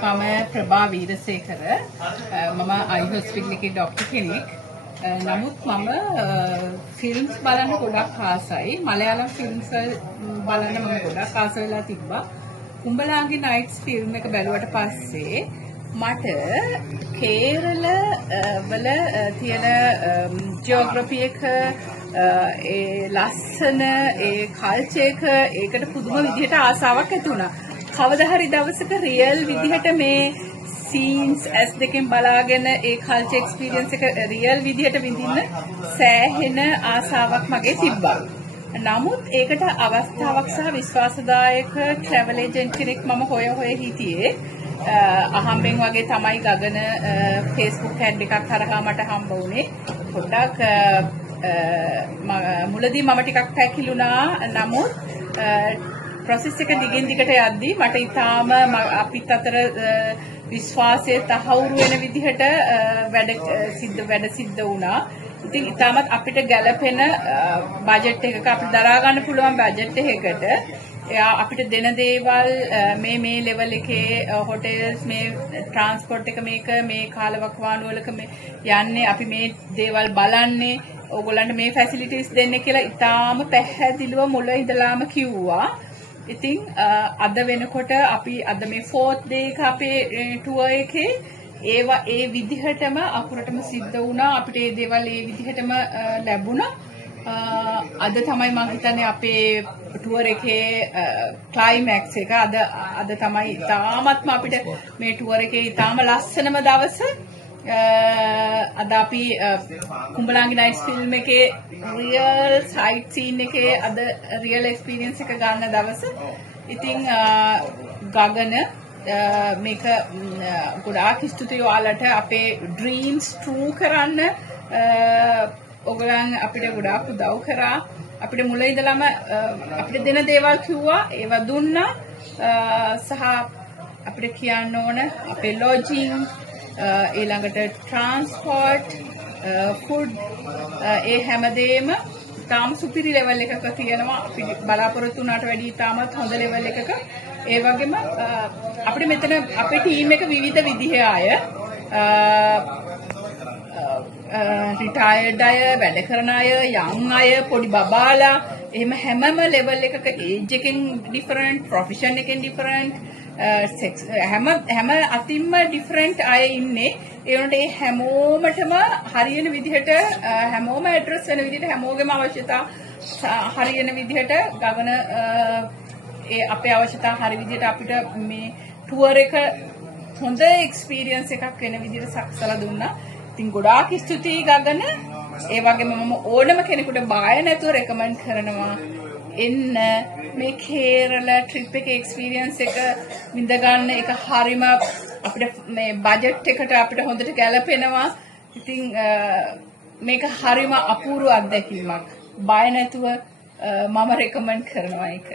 මම ප්‍රභා වීරසේකර මම අයි හොස්පිටල් එකේ ડોක්ටර් කෙනෙක්. නමුත් මම ෆිල්ම්ස් බලන්න ගොඩක් ආසයි. මලයාලම් ෆිල්ම්ස් බලන්න මම ගොඩක් ආස වෙලා තිබ්බා. කුඹලාගේ නයිට්ස් ෆිල්ම් එක බැලුවට පස්සේ මට කේරළ වල තියෙන ජියෝග්‍රැෆි එක ඒ ලස්සන ඒ කල්චර් එක ඒකට පුදුම විදිහට ආසාවක් ඇති වුණා. කවදා හරි දවසක රියල් විදිහට මේ සීන්ස් ඇස් දෙකෙන් බලාගෙන ඒ කල්චර් එක්ස්පීරියන්ස් එක රියල් විදිහට විඳින්න සෑහෙන ආසාවක් මගේ තිබ්බා. නමුත් ඒකට අවස්ථාවක් සහ විශ්වාසදායක ට්‍රැවල් ඒජන්ට් කෙනෙක් මම හොය හිටියේ. අහම්බෙන් වගේ තමයි ගගන Facebook ඇඩ් එකක් හරහා මට හම්බ වුණේ. පොඩ්ඩක් මුලදී මම ටිකක් පැකිලුණා. නමුත් ප්‍රොසෙස් එක දිගින් දිගට යද්දී මට ඊටාම අපිත් අතර විශ්වාසය තහවුරු වෙන විදිහට වැඩ සිද්ධ වුණා. ඉතින් ඊටමත් අපිට ගැළපෙන බජට් එකක අපිට දරා ගන්න පුළුවන් බජට් එකකට එයා අපිට දෙන දේවල් මේ ලෙවල් එකේ හොටෙල්ස් මේ ට්‍රාන්ස්පෝර්ට් එක මේ කාලවකවානු වලක යන්නේ අපි මේ දේවල් බලන්නේ ඕගොල්ලන්ට මේ ෆැසිලිටිස් දෙන්නේ කියලා ඊටාම පැහැදිලිව මුල ඉඳලාම කිව්වා. ඉතින් අද වෙනකොට අපි අද මේ 4th day එක අපේ ටුවර් එකේ ඒවා ඒ විදිහටම අකුරටම සිද්ධ වුණා. අපිට මේ දේවල් ඒ විදිහටම ලැබුණා. අද තමයි මම හිතන්නේ අපේ ටුවර් එකේ ක්ලයිමැක්ස් එක. අද තමයි තාමත්ම අපිට මේ ටුවර් එකේ තාම ලස්සනම දවස. අද අපි කුඹලාගේ නයිට්ස් ෆිල්ම් එකේ රියල් සයිට් සීන් එකේ අද රියල් එක්ස්පීරියන්ස් එක ගන්න දවස. ඉතින් ගගන මේක ගොඩාක් ස්තුතියි ඔයාලට අපේ ඩ්‍රීම්ස් ට්‍රූ කරන්න ඔයගලන් අපිට ගොඩාක් උදව් කරා. අපිට මුල ඉඳලම අපිට දෙන දේවල් කිව්වා ඒවා දුන්නා. සහ අපිට කියන්න ඕන අපේ ලොජින් ඊළඟට ට්‍රාන්ස්පෝර්ට් ෆුඩ් ඒ හැමදේම තාම සුපිරි ලෙවල් එකක තියෙනවා. අපි බලාපොරොත්තු වුණාට වැඩිය තාමත් හොඳ ලෙවල් එකක. ඒ වගේම අපිට මෙතන අපේ ටීම් එක විවිධ විදිහේ අය රිටයර්ඩ් අය, වැඩ කරන අය, යං අය, පොඩි බබාලා එහෙම හැමම ලෙවල් එකක ඒජ් එකෙන් ඩිෆරන්ට්, ප්‍රොෆෙෂන් එකෙන් ඩිෆරන්ට්, සෙක්ස් හැම අතින්ම ඩිෆරන්ට් අය ඉන්නේ. ඒ වුණාට ඒ හැමෝමටම හරියන විදිහට හැමෝම ඇඩ්‍රස් වෙන විදිහට හැමෝගෙම අවශ්‍යතා හරියන විදිහට ගගන ඒ අපේ අවශ්‍යතා හරිය විදිහට අපිට මේ ටුවර් එක හොඳ එක්ස්පීරියන්ස් එකක් වෙන විදිහට සකසලා දුන්නා. ඉතින් ගොඩාක් ස්තුතියි ගගන. ඒ වගේම මම ඕනම කෙනෙකුට බය නැතුව රෙකමන්ඩ් කරනවා එන්න මේ කේරළ ට්‍රිප් එකේ එක්ස්පීරියන්ස් එක විඳ ගන්න. ඒක හරිම අපිට මේ බජට් එකට අපිට හොඳට ගැලපෙනවා. ඉතින් මේක හරිම අපූර්ව අත්දැකීමක්. බය නැතුව මම රෙකමන්ඩ් කරනවා ඒක.